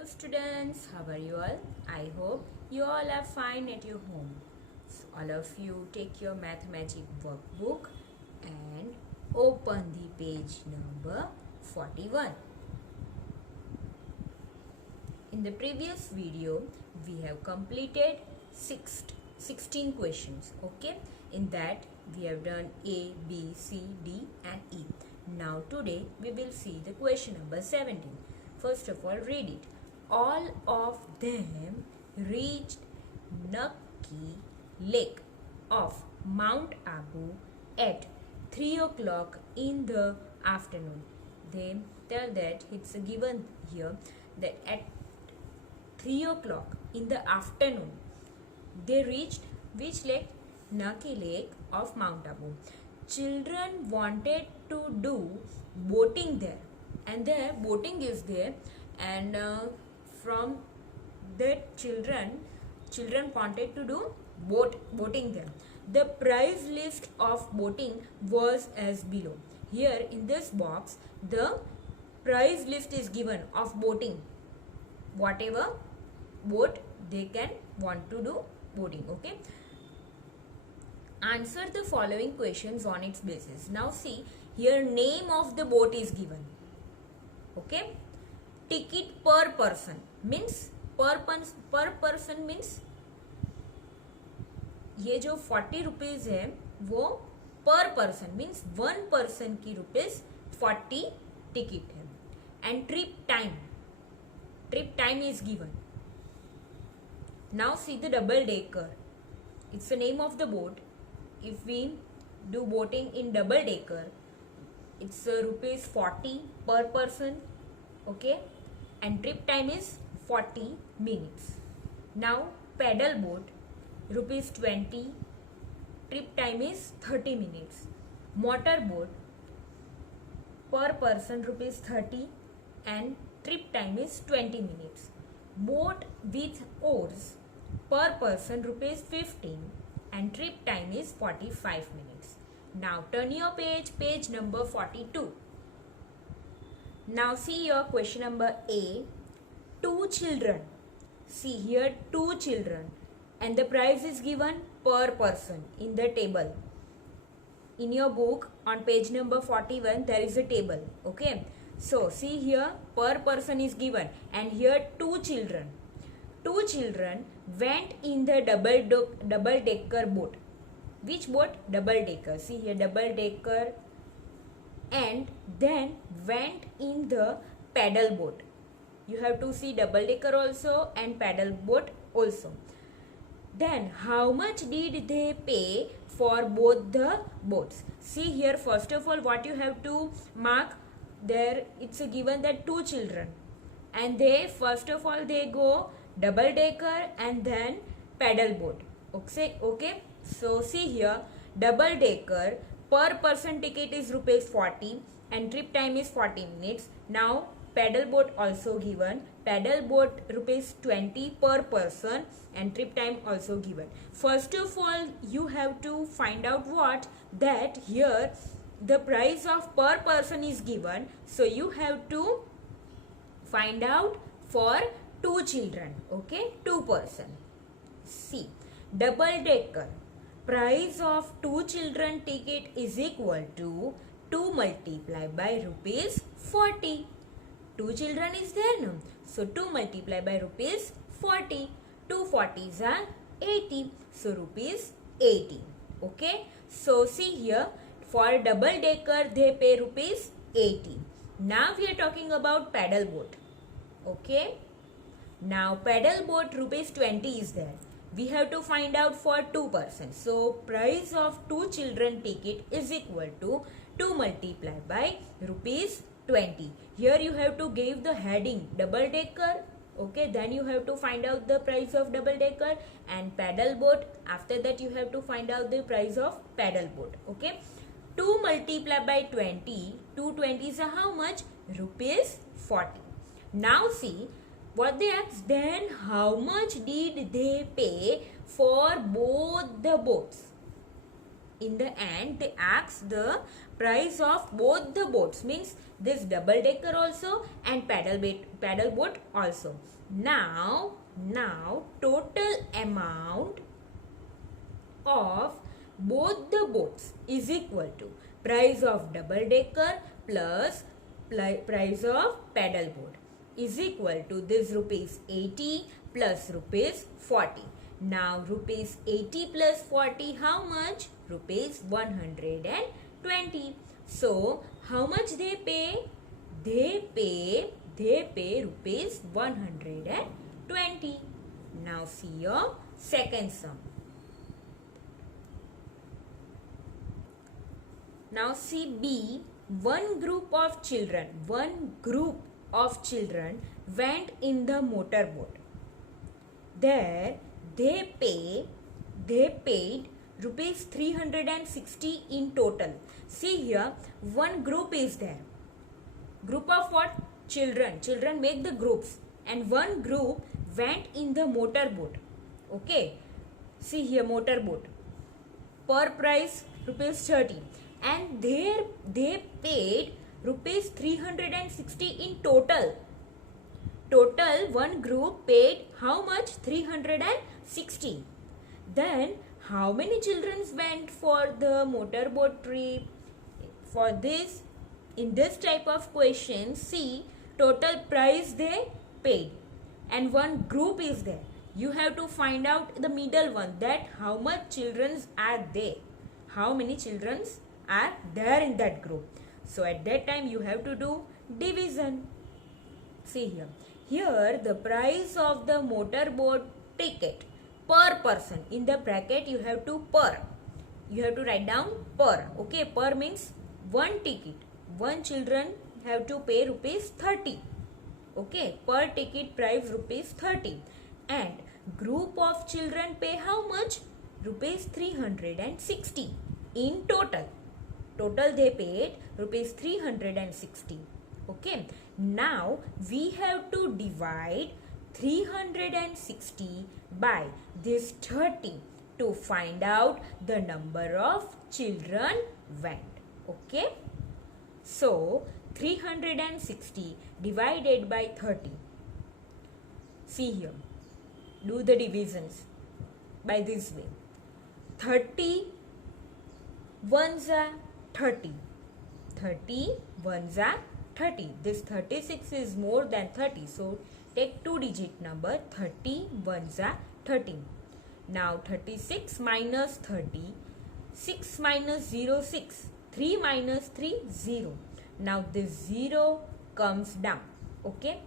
Hello students, how are you all? I hope you all are fine at your home. So all of you take your mathematic workbook and open the page number 41. In the previous video, we have completed 16 questions. Okay, in that we have done A, B, C, D and E. Now today we will see the question number 17. First of all, read it. All of them reached Nucky Lake of Mount Abu at 3 o'clock in the afternoon. They tell that it's given here that at 3 o'clock in the afternoon they reached which lake? Nucky Lake of Mount Abu. Children wanted to do boating there, and there boating is there, and from that children wanted to do boating there. The price list of boating was as below. Here in this box the price list is given of boating, whatever boat they can want to do boating. Okay, answer the following questions on its basis. Now see, here name of the boat is given. Okay, ticket per person means per person means ये जो 40 rupees है वो पर person means 1 person की rupees 40 ticket है. And trip time is given. Now see the double decker. It's the name of the boat. If we do boating in double decker, it's rupees 40 per person. Okay, and trip time is 40 minutes. Now paddle boat, rupees 20, trip time is 30 minutes. Motor boat per person rupees 30 and trip time is 20 minutes. Boat with oars per person rupees 15 and trip time is 45 minutes. Now turn your page number 42. Now see your question number A. 2 children. See here 2 children and the price is given per person in the table. In your book on page number 41 there is a table. Okay, so see here per person is given and here 2 children. 2 children went in the double decker boat. Which boat? Double decker. See here double decker, and then went in the paddle boat. You have to see double decker also and paddle boat also. Then how much did they pay for both the boats? See here first of all what you have to mark there. It's given that 2 children and they first of all they go double decker and then paddle boat. Okay, so see here double decker per person ticket is rupees 40 and trip time is 40 minutes. Now paddle boat also given. Paddle boat rupees 20 per person and trip time also given. First of all you have to find out what that here the price of per person is given, so you have to find out for 2 children. Okay, 2 person. See, double decker price of 2 children ticket is equal to 2 multiplied by rupees 40. 2 children is there no, so 2 multiplied by rupees 40. 2 40s are 80, so rupees 80. Okay, so see here for double decker they pay rupees 80. Now we are talking about paddle boat. Okay, now paddle boat rupees 20 is there. We have to find out for 2 persons. So price of 2 children ticket is equal to 2 multiplied by rupees 20. Here you have to give the heading double decker. Okay, then you have to find out the price of double decker and paddle boat. After that you have to find out the price of paddle boat. Okay, 2 multiplied by 20, 2 20s are how much? Rupees 40. Now see what they asked, then how much did they pay for both the boats? in the end they ask the price of both the boats, means this double decker also and paddle boat also. Now total amount of both the boats is equal to price of double decker plus price of paddle boat is equal to this rupees 80 plus rupees 40. Now rupees 80 plus 40, how much? Rupees 120. So how much they pay? They pay rupees 120. Now see your second sum. Now see B. One group of children went in the motorboat. There they paid rupees 360 in total. See here, one group is there. Group of what? Children. Children make the groups, and one group went in the motorboat. Okay. See here, motorboat. Per price rupees 30, and there they paid rupees 360 in total. Total one group paid how much? 360. Then how many children went for the motorboat trip? For this, in this type of question, see total price they paid and one group is there. You have to find out the middle one, that how much children are there. How many children are there in that group. So at that time you have to do division. See here. Here the price of the motorboat ticket per person. In the bracket you have to per. You have to write down per. Okay, per means one ticket. One children have to pay rupees 30. Okay, per ticket price rupees 30. And group of children pay how much? Rupees 360 in total. Total they paid rupees 360. Okay. Now we have to divide 360 by this 30 to find out the number of children went. Okay. So 360 divided by 30. See here. Do the divisions by this way. 30 ones are 30. 30 ones are 30. This 36 is more than 30. So take 2-digit number. 30 ones are 30. Now 36 minus 30. 6 minus 0, 6. 3 minus 3, 0. Now this 0 comes down. Okay.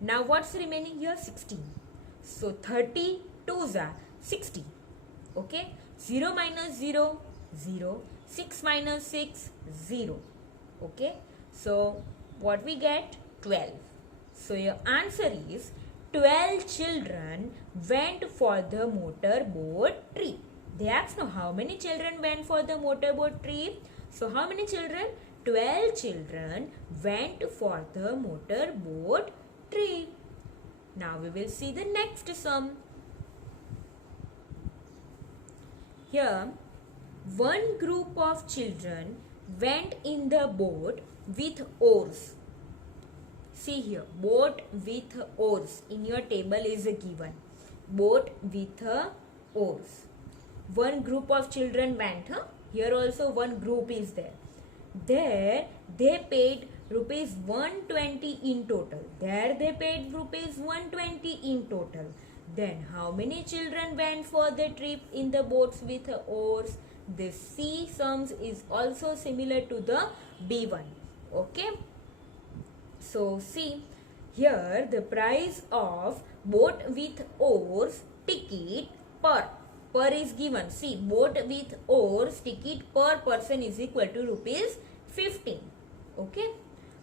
Now what's remaining here? 16. So 30 2s are 60. Okay. 0 minus 0, 0. 6 minus 6, 0. Okay. So what we get? 12. So your answer is 12 children went for the motorboat trip. They asked now how many children went for the motorboat trip. So how many children? 12 children went for the motorboat trip. Now we will see the next sum. Here, one group of children went in the boat with oars. See here, boat with oars. In your table is given. Boat with oars. One group of children went. Here also one group is there. There they paid rupees 120 in total. There they paid rupees 120 in total. Then how many children went for the trip in the boats with oars? This C sums is also similar to the B1. Okay. So see here the price of boat with oars ticket per is given. See, boat with oars ticket per person is equal to rupees 15. Okay.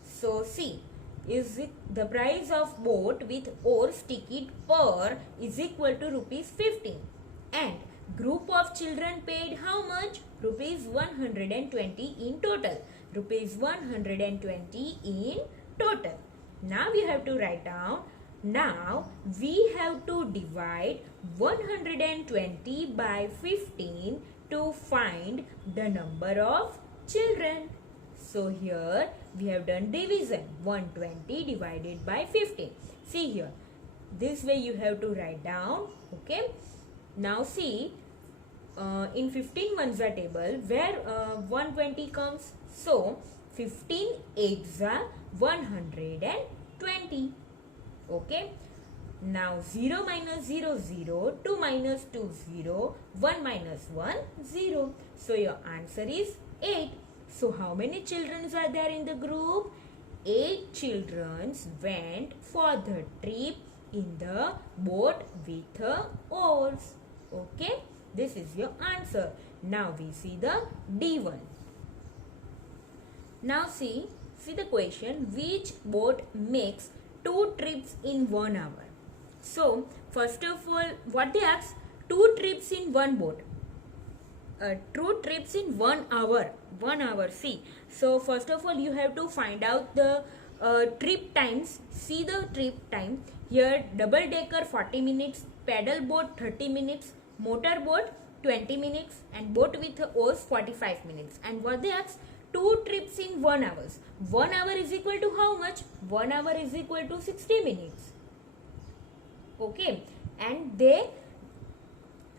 So see, is it the price of boat with oars ticket per is equal to rupees 15, and group of children paid how much? Rupees 120 in total. Rupees 120 in total. Now we have to write down Now we have to divide 120 by 15 to find the number of children. So here we have done division. 120 divided by 15. See here. This way you have to write down. Okay. Now see, in 15 ones are table where 120 comes. So 15 eights are 120. Okay. Now 0 minus 0, 0, 2 minus 2, 0, 1 minus 1, 0. So your answer is 8. So how many children are there in the group? 8 children went for the trip in the boat with oars. Okay. This is your answer. Now we see the D1. Now see the question. Which boat makes 2 trips in 1 hour? So first of all, what they ask? 2 trips in one boat. 2 trips in 1 hour. 1 hour. See. So first of all, you have to find out the trip times. See the trip time. Here double decker 40 minutes, paddle boat 30 minutes, motor boat 20 minutes and boat with oars 45 minutes. And what they ask? 2 trips in 1 hour. 1 hour is equal to how much? 1 hour is equal to 60 minutes. Okay. And they,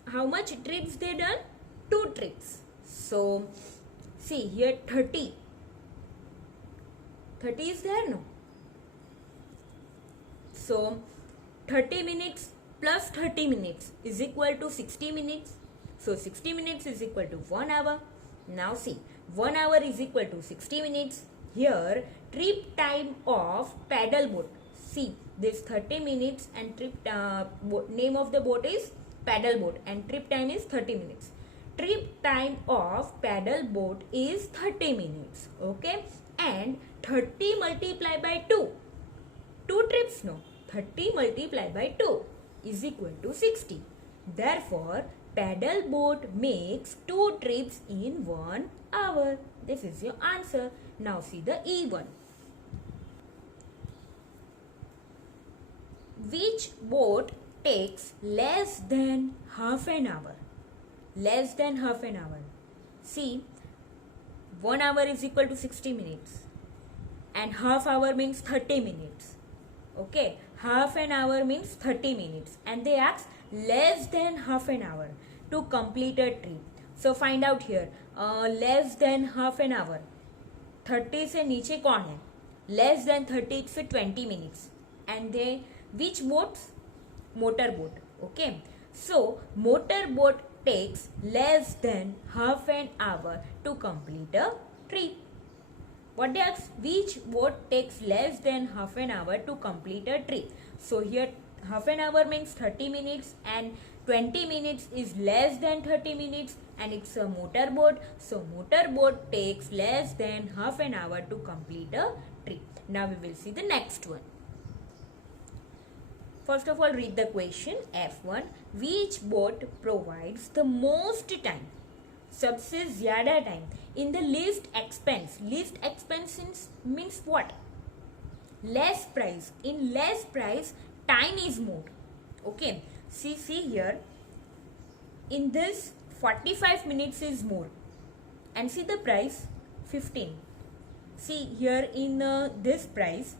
how much trips they done? 2 trips. So see here 30. 30 is there, no? So 30 minutes plus 30 minutes is equal to 60 minutes. So 60 minutes is equal to 1 hour. Now see, 1 hour is equal to 60 minutes. Here trip time of paddle boat. See, this 30 minutes and trip name of the boat is paddle boat and trip time is 30 minutes. Trip time of paddle boat is 30 minutes. Okay. And 30 multiplied by 2. 2 trips, no. 30 multiplied by 2 is equal to 60. Therefore, paddle boat makes 2 trips in 1 hour. This is your answer. Now see the E1. Which boat takes less than half an hour? Less than half an hour. See, 1 hour is equal to 60 minutes. And half hour means 30 minutes. Okay, half an hour means 30 minutes. And they ask less than half an hour to complete a trip. So find out here. Less than half an hour. 30 से नीचे कौन है? Less than 30 से 20 minutes. And they, which boats? Motor boat. Okay. So motor boat takes less than half an hour to complete a trip. What they ask? Which boat takes less than half an hour to complete a trip? So here half an hour means 30 minutes and 20 minutes is less than 30 minutes and it's a motor boat. So motor boat takes less than half an hour to complete a trip. Now we will see the next one. First of all, read the question F1. Which boat provides the most time? सबसे ज़्यादा time in the least expense. Least expense means what? Less price. In less price, time is more. Okay. See here. In this, 45 minutes is more. And see the price, 15. See here in this price,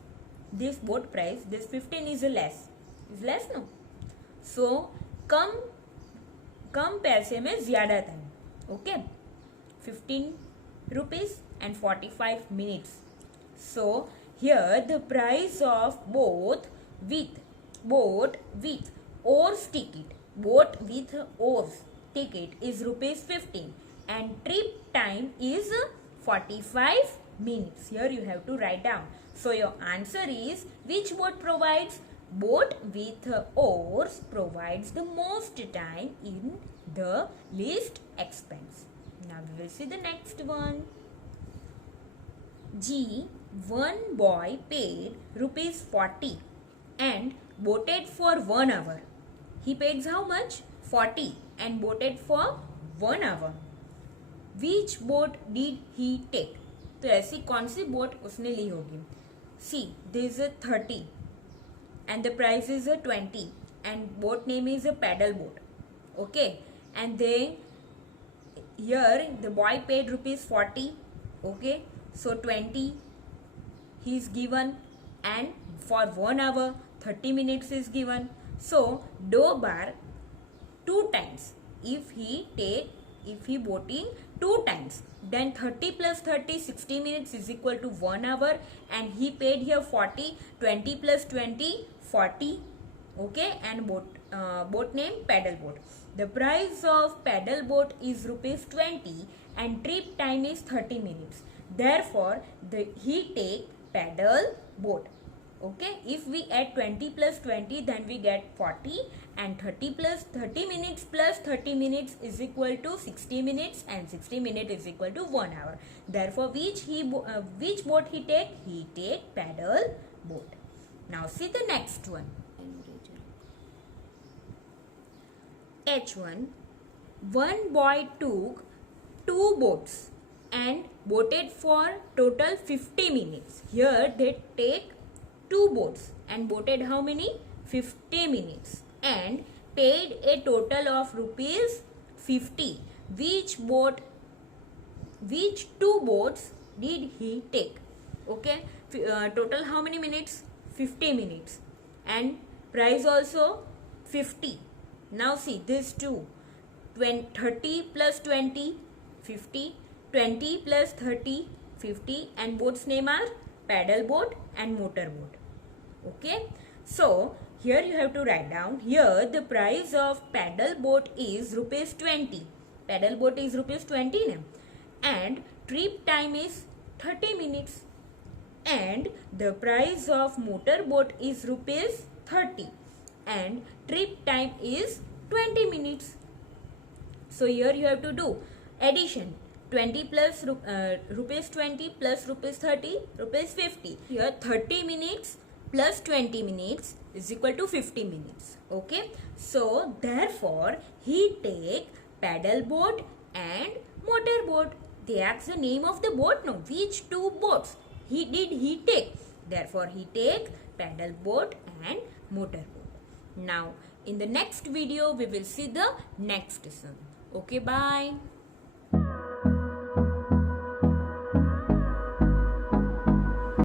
this boat price, this 15 is less. Is less, no? So, कम पैसे में ज़्यादा time. Okay, 15 rupees and 45 minutes. So here the price of boat with oars ticket, boat with oars ticket is rupees 15 and trip time is 45 minutes. Here you have to write down. So your answer is, which boat provides? Boat with oars provides the most time in the least expense. Now we will see the next one. G. One boy paid rupees 40 and boated for 1 hour. He paid how much? 40 and boated for 1 hour. Which boat did he take? तो ऐसी कौन सी boat उसने ली होगी? See, there is a 30 and the price is a 20, and boat name is a paddle boat. Okay, and then here the boy paid rupees 40. Okay, so 20 he is given, and for 1 hour 30 minutes is given. So do bar 2 times. If he boating 2 times, then 30 plus 30 60 minutes is equal to 1 hour, and he paid here 40. 20 plus 20 40. Okay, and boat name paddle boat. The price of paddle boat is rupees 20 and trip time is 30 minutes. Therefore he take paddle boat. Okay, if we add 20 plus 20, then we get 40, and 30 plus 30 minutes plus 30 minutes is equal to 60 minutes, and 60 minutes is equal to 1 hour. Therefore which boat he take? He take paddle boat. Now see the next one. H1. One boy took 2 boats and boated for total 50 minutes. Here they take 2 boats and boated how many? 50 minutes, and paid a total of rupees 50. Which 2 boats did he take? Okay, total how many minutes? 50 minutes, and price also 50. Now see this 2, 30 plus 20 50, 20 plus 30 50, and boats name are paddle boat and motor boat. Okay, so here you have to write down. Here the price of paddle boat is rupees 20. Paddle boat is rupees 20 now, and trip time is 30 minutes, and the price of motor boat is rupees 30, and trip time is 20 minutes. So here you have to do addition. 20 plus rupees 20 plus rupees 30, rupees 50. Here 30 minutes plus 20 minutes is equal to 50 minutes. Okay, so therefore he take paddle boat and motor boat. They ask the name of the boat. No, which 2 boats he take? Therefore he take paddle boat and motor boat. Now in the next video we will see the next lesson. Okay, bye.